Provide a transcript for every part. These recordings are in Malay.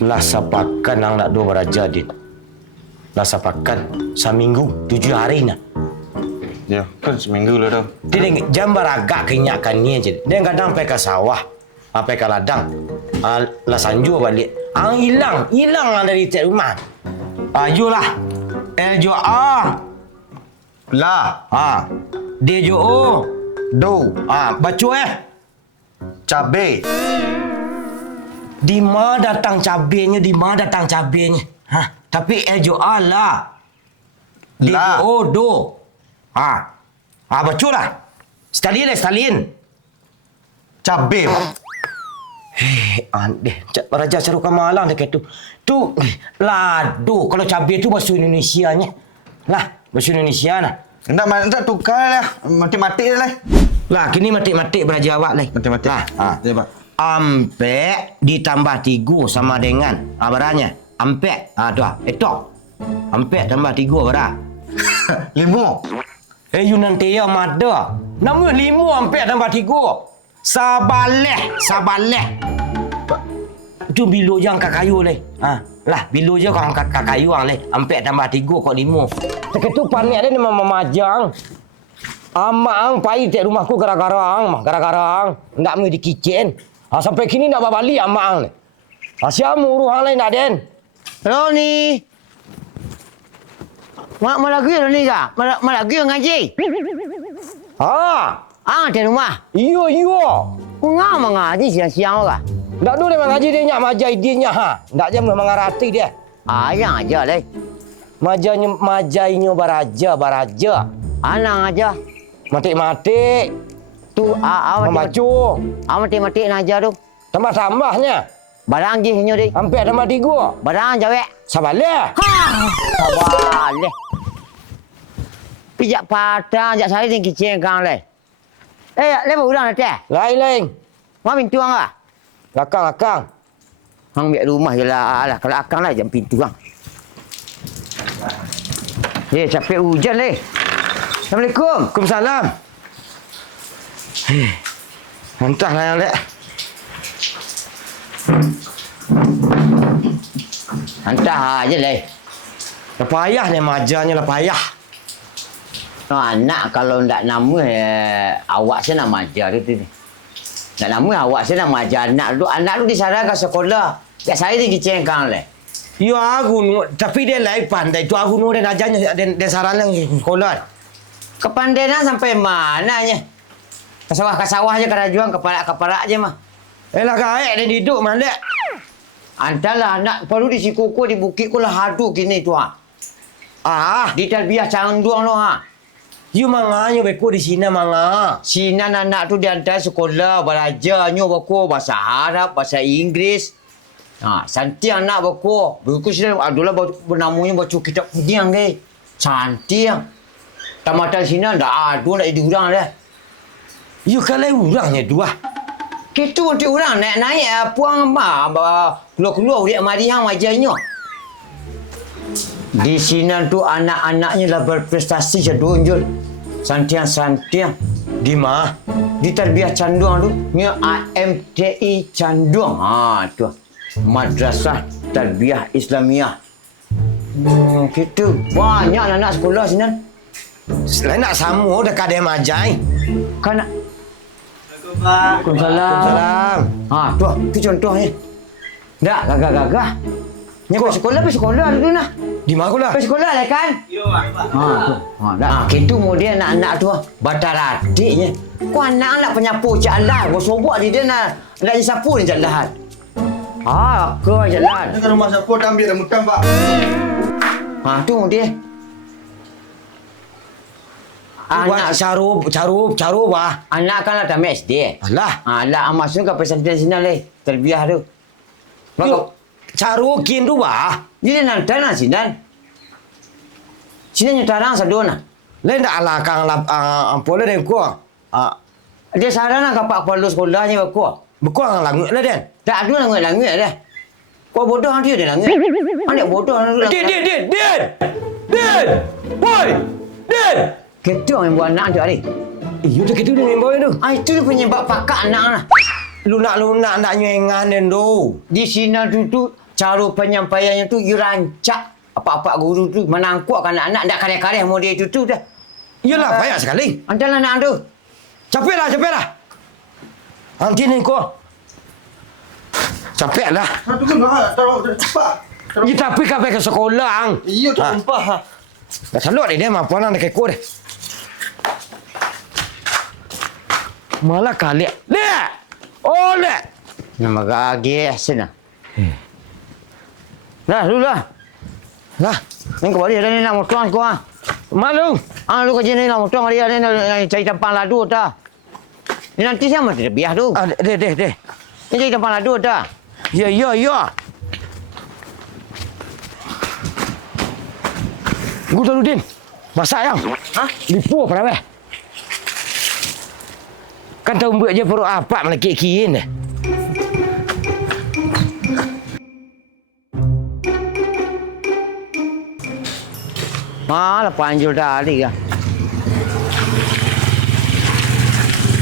Lah sapakan ang nak dua beraja din. Lah sapakan seminggu 7 hari na. Ya, kan seminggu lah dah. Dia jam beragak kenyakan ni je. Dia kadang pergi ke sawah, pergi ke ladang. Lah sanju balik. Hilang dari tiap rumah. Ayolah. Jo A. La, D Jo O. do, Baca cabe, Di mana datang cabenya, di mana datang cabenya. Tapi Jo A lah. D La. Jo O do. Baca lah. Stalin. cabe. Deh, Raja Serukan Malang dia kata tu lado. Kalau cabai tu bahasa Indonesianya. Lah, bahasa Indonesia lah. Nak tukar lah. Matematik lah. Lah, kini matik-matik beraja awak lah. Matematik. Ya, Pak. Ampek ditambah 3 sama dengan beranya. Ampek. Tu etok. Ampek tambah 3 berapa? 5. You nanti ya mada. Nama 5 ampek tambah 3. Sabaleh. Tu bilu je angkat kayu leh. Lah bilu je kau angkat kayu ang leh. Ampek tambah 3 kok 5. Dekat tu panik dia memang memajang. Amak ang pai tek rumahku gara-gara ang. Ndak mau di kitchen. Sampai kini nak balik amak ang leh. Siamu ruang lain nak den. Hello ni. Mak lagi ni kah? Mak lagi ngaji. Di rumah. Iyo. Ku ngam ngaji siang-siang kah? Ndak dulu memang ngaji dia nyak majai dia nyak Ndak je mengarati dia. Yang aja leh. Majainya baraja. Anang aja. Matik-matik. Tu Membaca. Mati-mati aja tu. Tambah-tambahnya. Barang je hinyo dik. Hampir tambah 3. Barang jawek. Sabarlah. Sabar leh. Pijak patang jak sari tinggi cengkang leh. Lepas urang teh. Lain. Mak pintu ang ah. Lakang. Hang biar rumah je lah. Kalau akang lah jam pintu ang. Capek hujan leh. Assalamualaikum. Waalaikumsalam. Entahlah yang lek. Hantar aja leh. Payah ni majanya lah payah. Anak kalau ndak nama awak saya nak majar itu ni. Ndak nama awak saya nak majar anak lu. Anak lu disarankan sekolah. Jak saya di cengkang leh. Yo aku tapi dia lain pandai tu aku nu dia ajarnya dia saran sekolah. Kepandaian sampai mananya? Kasawah je kerajuan kepala aja mah. Lah gaek dia duduk mandek. Antalah anak perlu di Sikuku di bukit ku lah hadu kini tu Di talbiah canduang lo You manganya beko di sini manga. Sinan anak tu diantar sekolah belajarnya beko bahasa Arab, bahasa Inggeris. Santi anak beko. Buku sini adalah namanya baca kitab kudiang ke. Santi tamatan sini ndak ada nak diurang dah. You kalau urangnya 2. Kita untuk orang naik puang keluar dia mari hang wajahnya. Di sini tu anak-anaknya lah berprestasi sedunjul. Santiang. Di mana? Di Tarbiyah Canduang tu, nya AMTI Canduang. Tu. Madrasah Tarbiyah Islamiah. Gitu. Banyak anak sekolah sini. Selain nak samu dekat dia majai. Kan Waalaikumsalam. Tu contohnya. Dak gagah. Nya pergi sekolah dulu nah. Di mana kula? Pergi sekolah lah kan? Yo, Pak. Dah. Gitu kemudian anak-anak tu batar adiknya. Ku anak penyapu jalan, gua sobok dia nak disapu ni jalan. Ke jalan. Ini kan rumah siapa dah ambil rambutan, Pak. Tu dia. Anak caru bah. Anak kan dah tamat SD. Alah. Lah masuk ke pesantren sini leh. Terbiah tu. Yo, caru kin tu bah. Dia nak tanah sini. Sini nyetarang sadona. Lain dak alakang ampole den ko. Dia sarana kapak perlu sekolahnya aku. Bekuang langut lah den. Tak ada langit dah. Kau bodoh dia langit. Anak bodoh Den. Woi. Den. Kita yang buat anak tu hari. You dah gitu dengan boy tu. Itu dia penyebab pakak anak lah. Lunak nak nyengan den tu. Di sini tu cara penyampaiannya tu you rancak apa-apa guru tu menangkuk anak-anak dak kareh-kareh model itu dah. Iyalah, payah sekali. Antalah anak tu. Capeklah. Nanti ni kau. Capeklah. Tunggu lah. Tolong cepat. Ya, tapi kau pergi ke sekolah, ang. Iya, tak lupa. Dah salut dia mampu nak kekor dia. Malah kali. Lek. Oh, lek. Nama gage sana. Dah, dulu lah. Lah, Ni kau balik dah ni nak motor kau ah. malu. Lu kerja ni nak motor dia ni nak cari tempat ladu dah. Ni nanti siapa tidak biar tu. Ah, deh. Ni cari tempat ladu dah. Ya. Gua dulu din. Masak yang. Ha? Lipu apa dah? Kan tahu buat je perut apa melekit kiin dah. Malah panjul tadi kan.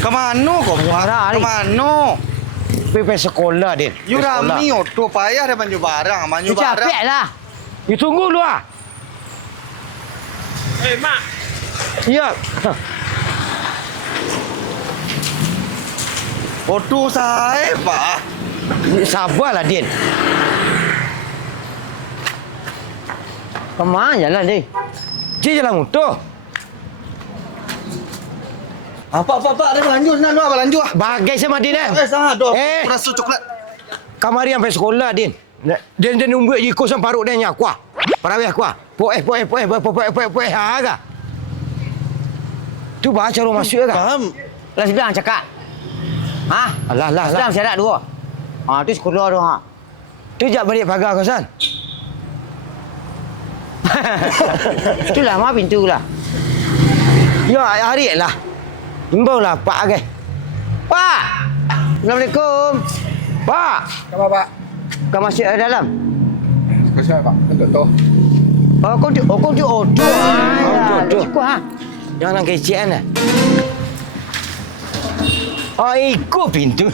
Ke mana kau? Suara ni. Ke mana? Pergi sekolah din. You rami tu payah dah banyu barang. Banyu You capek barang. lah. You tunggu lu ah. Mak. Ya. Foto saya, Pak. Sabarlah din. Kemana jalan ni? Dia jalan motor. Pak, ada belanjut. Nak belanjut ah. Bagai sama din eh. Sah, doh. Eh. Rasa coklat. Kamari sampai sekolah din. Dia numbuk je kos paruk dia nyak kuah. Parawih kuah. Poeh. Ha. Tu baca rumah masuk ke? Faham. Lah sedang cakap. Ha? Alah. Sedang syarat dua. Ha, tu sekolah tu ha. Tu jak balik pagar kau san. Itulah mah pintu lah. Ya, hari lah. Imbau lah Pak ke. Pak. Assalamualaikum. Pak. Apa Pak? Kau masuk ke dalam? Kesian Pak, untuk tu. Kau tu auto. Auto. Cukup ha. Jangan kecian lah. Oh, ikut pintu.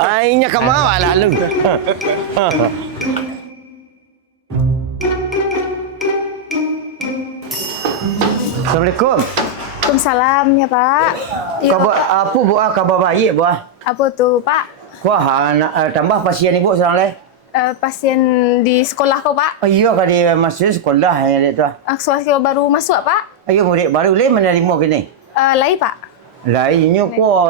Ainya kemana lalu? Assalamualaikum. Waalaikumsalam ya Pak. Ya, Khabar apa buah khabar baik buah? apa tuh Pak? Wah, tambah pasien ibu seorang lain. Pasien di sekolah kau Pak? Oh, iya kalau dia masuk sekolah yang dia tu. Sekolah baru masuk Pak? Ayo murid baru le menerima kini. Lain Pak? Lainnya ko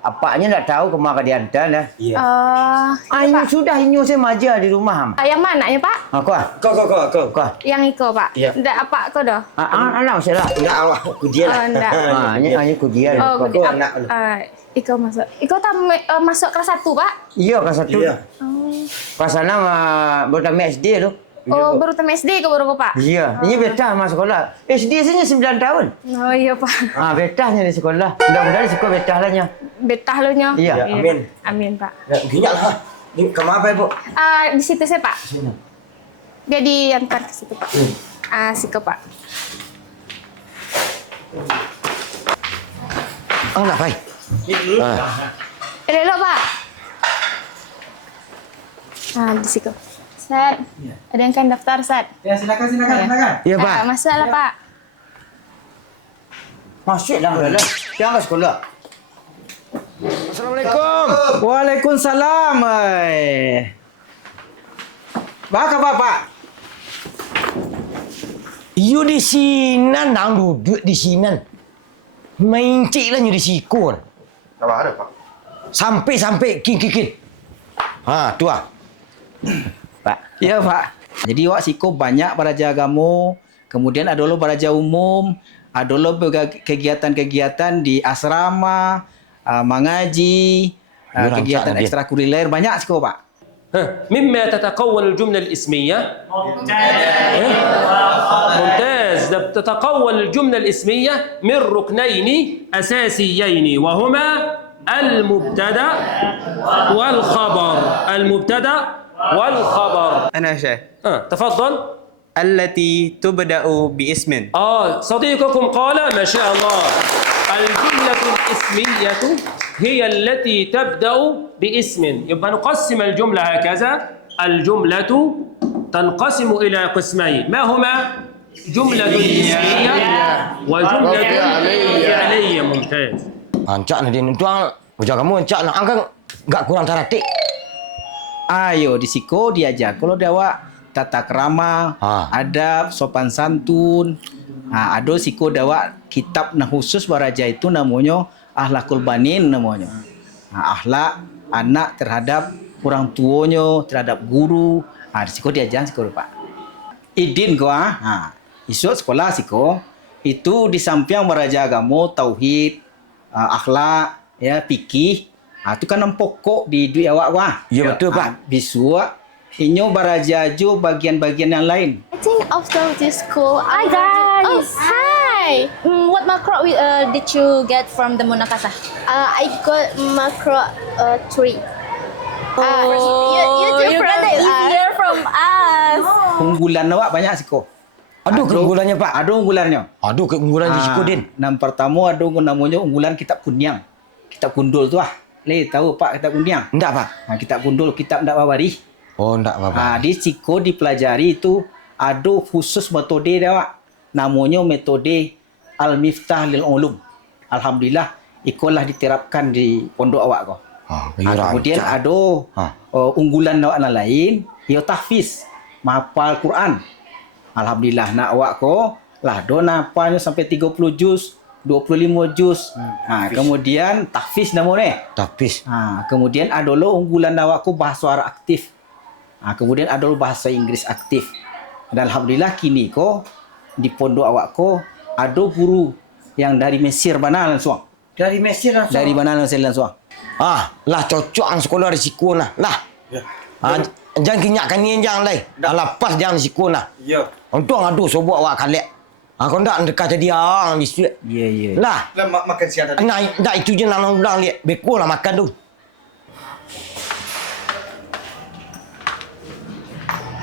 apanya tak tahu ke mana dia ada lah. Ya. Ini sudah ini saya maja di rumah. Yang mana ya Pak? Aku ah. Kau. Kau. Yang Iko Pak? Ya. Ndak apa kau dah? Anak masih lah. Nak awak aku dia lah. Ndak. Hanya kujian. Oh, kau gede. anak. Iko masuk. Iko masuk kelas 1 Pak? Iya kelas satu. Iya. Pas sana baru tamat SD tu. Oh, baru tamat SD kau baru kau Pak? Iya. Ini betah masuk sekolah. SD saja 9 tahun. Oh iya Pak. Betahnya di sekolah. Mudah-mudahan sekolah betah lah nya. Betah lo nya. Iya. Amin. Amin Pak. Ginyak lah. Ni kemana apa ibu? Di situ saya Pak. Sini. Dia diantar ke situ Pak. Situ Pak. Oh, nak baik. Elok Pak. Di situ. Sat, ada yang kan daftar Sat. Ya silakan. Ya Pak. Masuklah Pak. Masuk dah lah. Jangan ke sekolah. Assalamualaikum. Waalaikumsalam. Baka Pak. You di sini nang duduk di sini. Main cik lah you di siku. Apa ada, Pak? Sampai kin. Ha, tu ah. Pak. Ya Pak. Jadi wak siko banyak belajar agama, kemudian ada lo belajar umum, ada lo kegiatan-kegiatan di asrama, mengaji, kegiatan ekstrakurikuler banyak siko Pak. مما تتكون الجملة الاسمية ممتاز تتكون الجملة الاسمية من ركنين أساسيين وهما المبتدأ والخبر أنا شيخ تفضل التي تبدأ باسم صديقكم قال ما شاء الله الجملة الاسمية هي التي تبدأ باسم يبقى نقسم الجملة هكذا الجملة تنقسم إلى قسمين ما هما؟ جملة اسمية وجملة فعلية. ممتاز. Encak Nadine, tuang ujar kamu encak nak angkat enggak kurang taratik. Ayo di siko diajar. Kalau dia awak tata krama, adab, sopan santun. Ada siko dia awak kitab nah khusus baraja itu namanya Akhlakul Banin namanya. Akhlak anak terhadap orang tuanya, terhadap guru. Di siko diajar siko Pak. Idin ko isuk sekolah siko itu di samping baraja agama, tauhid, akhlak, ya fikih. Itu kan yang pokok di duit awak wah. Ya betul Pak. Bisua inyo barajaju bagian-bagian yang lain. I think after this school, hi guys. Oh, hi. What makro did you get from the Munakasah? I got makro 3. You got it easier from us. Unggulan awak banyak siko. Aduh keunggulannya Pak. Ada unggulannya. Aduh keunggulan di siko Din. Yang pertama ada namanya unggulan kitab kunyang. Kitab kundul tu Le tahu Pak kitab kunyang? Enggak Pak. Kitab kundul, kitab ndak bawari. Oh enggak Pak. Di siko dipelajari itu ada khusus metode dia Pak. Namanya metode Al-Miftah lil Ulum. Alhamdulillah ikolah diterapkan di pondok awak ko. Kemudian ada unggulan awak lain, ia tahfiz, menghafal Quran. Alhamdulillah nak awak ko lah do hafalnya sampai 30 juz, 25 juz. Kemudian tahfiz namanya. Tahfiz. Kemudian ada lo unggulan awak ko bahasa Arab aktif. Kemudian ada lo bahasa Inggris aktif. Dan alhamdulillah kini ko di pondok awak ko ada guru yang dari Mesir mana langsung. Dari Mesir langsung. Dari mana langsung. Lah cocok ang sekolah risiko nah. Lah. Ya. Jangan kenyakkan ni jangan lai. Lepas jangan risiko nah. Ya. Untung aduh sobok awak kalek. Kau ndak dekat jadi ang di situ. Ya. Lah. Lah makan siang tadi. Nah, dah itu je nang ulang lihat. Beko lah makan tu.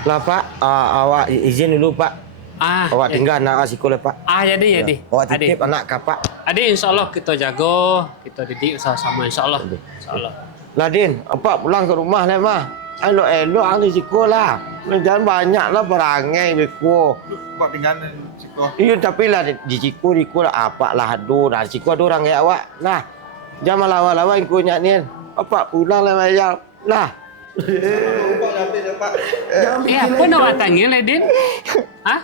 Lah Pak, awak izin dulu Pak. Awak tinggal anak sekolah Pak. Jadi. Awak titip anak ke Pak. Adik insyaAllah kita jaga, kita didik sama-sama insyaAllah. InsyaAllah. Lah Din, apa pulang ke rumah lah mah. Elok-elok ang di sekolah. Jangan banyaklah perangai beko. Pak tinggal siko. Iya tapi lah di Ciko lah apa lah aduh. Nah di Ciko ada orang kayak awak. Nah, jangan lawa-lawa yang kunyak ni. Apa pulang lah bayar. Lah. Apa nak watangnya lah Din? Hah?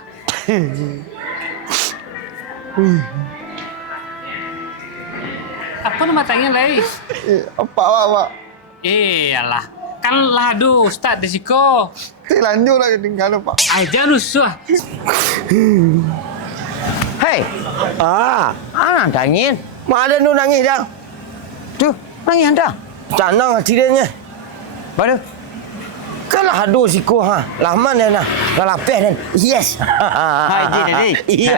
Apa nama tanya lagi? Apa awak? Alah. Kan ladu Ustaz di siko. Lanjut lagi tinggal Pak. Aja nusuh. Hei. Tangin. Mana nu nangis dah? Tu, nangis anda. Canang hatinya. Baru. Kalah aduh siko Lama dah nah. Kalah peh dan. Yes. Hai, Din. Iya.